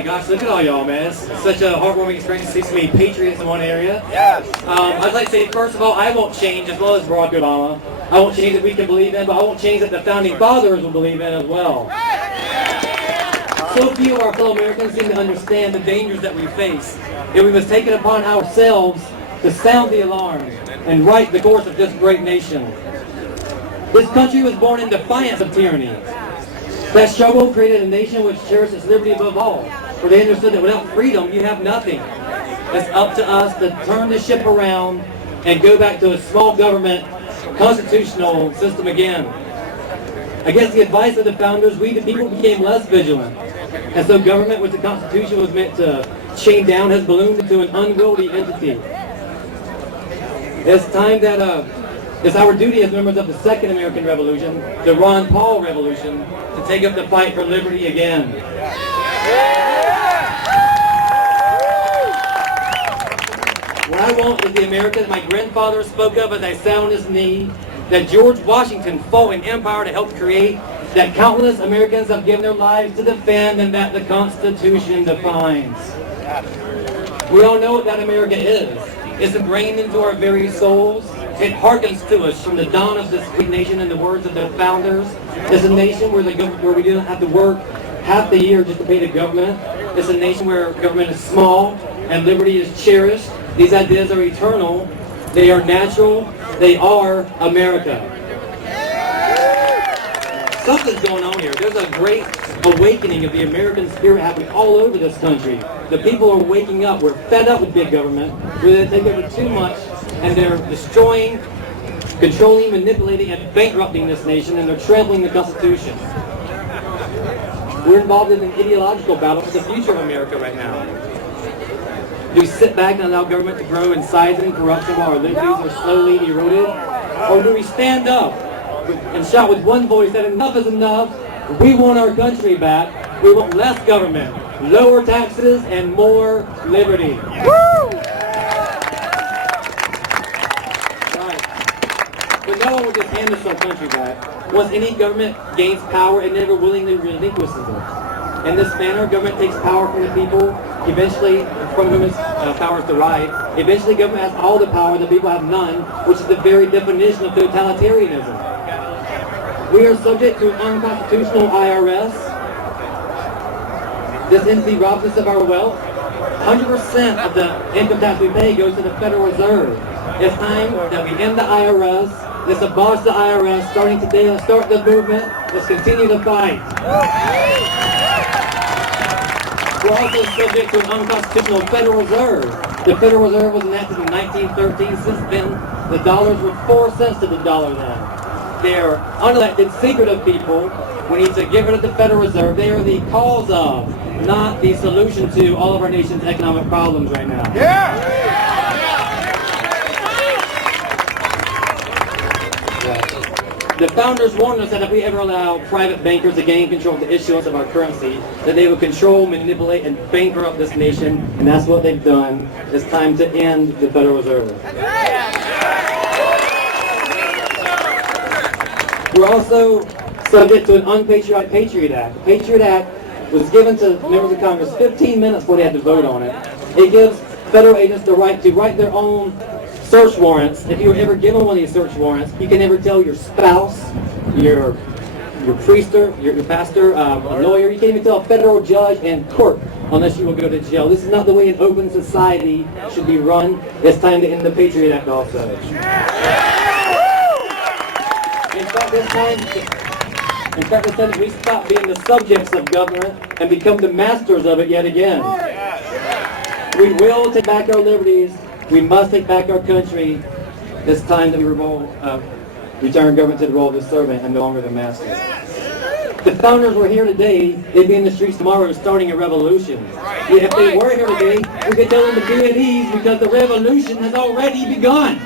my gosh, look at all y'all, man. It's such a heartwarming experience to see so many patriots in one area. Yes. I'd like to say, first of all, I won't change, as well as Barack Obama. I won't change that we can believe in, but I won't change that the founding fathers will believe in as well. So few of our fellow Americans seem to understand the dangers that we face, and we must take it upon ourselves to sound the alarm and right the course of this great nation. This country was born in defiance of tyranny. That struggle created a nation which cherished its liberty above all, for they understood that without freedom you have nothing. It's up to us to turn the ship around and go back to a small government, constitutional system again. Against the advice of the founders, we the people became less vigilant. And so government, which the Constitution was meant to chain down, has ballooned into an unwieldy entity. It's time that it's our duty as members of the Second American Revolution, the Ron Paul Revolution, to take up the fight for liberty again. What I want is the America that my grandfather spoke of as I sat on his knee, that George Washington fought in empire to help create, that countless Americans have given their lives to defend, and that the Constitution defines. We all know what that America is. It's ingrained into our very souls. It harkens to us from the dawn of this great nation in the words of the founders. It's a nation where we don't have to work half the year just to pay the government. It's a nation where government is small and liberty is cherished. These ideas are eternal. They are natural. They are America. Something's going on here. There's a great awakening of the American spirit happening all over this country. The people are waking up. We're fed up with big government. They take over too much, and they're destroying, controlling, manipulating, and bankrupting this nation, and they're trampling the Constitution. We're involved in an ideological battle for the future of America right now. Do we sit back and allow government to grow in size and corruption while our liberties are slowly eroded? Or do we stand up and shout with one voice that enough is enough? We want our country back. We want less government, lower taxes, and more liberty. Right. But no one will just hand us our country back. Once any government gains power, it never willingly relinquishes it. In this manner, government takes power from the people, eventually from whom its power is derived. Eventually, government has all the power, the people have none, which is the very definition of totalitarianism. We are subject to an unconstitutional IRS. This entity robs us of our wealth. 100% of the income tax we pay goes to the Federal Reserve. It's time that we end the IRS. Let's abolish the IRS. Starting today, let's start the movement. Let's continue the fight. We're also subject to an unconstitutional Federal Reserve. The Federal Reserve was enacted in 1913. Since then, the dollars were 4 cents to the dollar then. They are unelected, secretive people. We need to get rid of the Federal Reserve. They are the cause of, not the solution to, all of our nation's economic problems right now. The founders warned us that if we ever allow private bankers to gain control of the issuance of our currency, that they would control, manipulate, and bankrupt this nation, and that's what they've done. It's time to end the Federal Reserve. We're also subject to an unpatriotic Patriot Act. The Patriot Act was given to members of Congress 15 minutes before they had to vote on it. It gives federal agents the right to write their own search warrants. If you were ever given one of these search warrants, you can never tell your spouse, your priester, your pastor, a lawyer. You can't even tell a federal judge in court unless you will go to jail. This is not the way an open society should be run. It's time to end the Patriot Act also. In fact, it's time that we stop being the subjects of government and become the masters of it yet again. We will take back our liberties. We must take back our country. It's time that we return government to the role of the servant and no longer the master. If the founders were here today, they'd be in the streets tomorrow starting a revolution. If they were here today, we could tell them to be at ease because the revolution has already begun.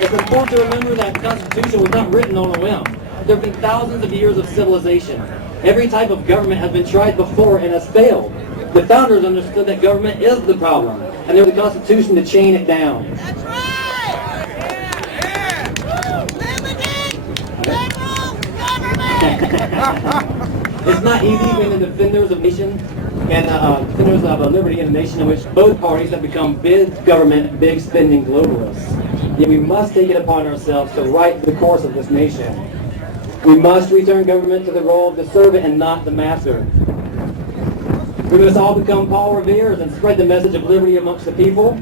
It's important to remember that the Constitution was not written on a whim. There have been thousands of years of civilization. Every type of government has been tried before and has failed. The founders understood that government is the problem, and they're the Constitution to chain it down. That's right! Limited liberal government! It's not easy being the defenders of nation and defenders of liberty in a nation in which both parties have become big government, big spending globalists. Yet we must take it upon ourselves to right the course of this nation. We must return government to the role of the servant and not the master. We must all become Paul Revere's and spread the message of liberty amongst the people.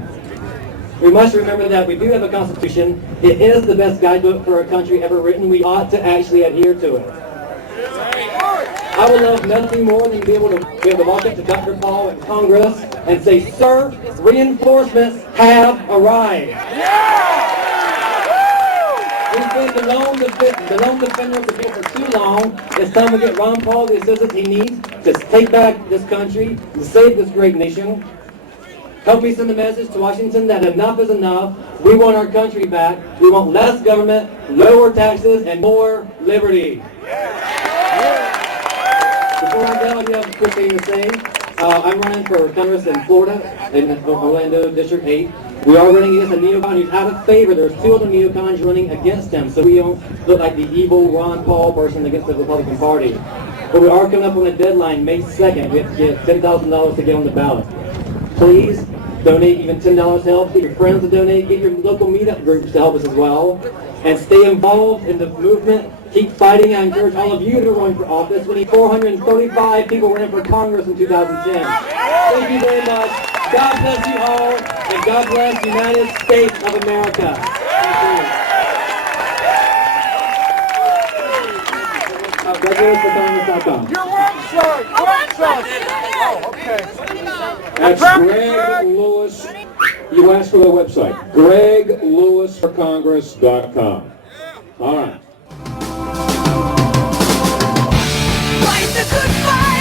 We must remember that we do have a Constitution. It is the best guidebook for a country ever written. We ought to actually adhere to it. I would love nothing more than to be able to walk up to Dr. Paul at Congress and say, "Sir, reinforcements have arrived." We've been the lone defender of the people for too long. It's time to get Ron Paul the assistance he needs to take back this country, to save this great nation. Help me send the message to Washington that enough is enough. We want our country back. We want less government, lower taxes, and more liberty. Before I go, I do have a quick thing to say. I'm running for Congress in Florida, in Orlando, District 8. We are running against a neocon who's out of favor. There's two other neocons running against him, so we don't look like the evil Ron Paul person against the Republican Party. But we are coming up on a deadline, May 2nd. We have to get $10,000 to get on the ballot. Please donate even $10 help. Get your friends to donate. Get your local meetup groups to help us as well. And stay involved in the movement. Keep fighting. I encourage all of you to run for office. We need 435 people running for Congress in 2010. Thank you very much. God bless you all, and God bless the United States of America. Thank you. Your website! Oh, okay. That's Greg Lewis. You asked for the website. GregLewisForCongress.com. All right. Fight the good fight.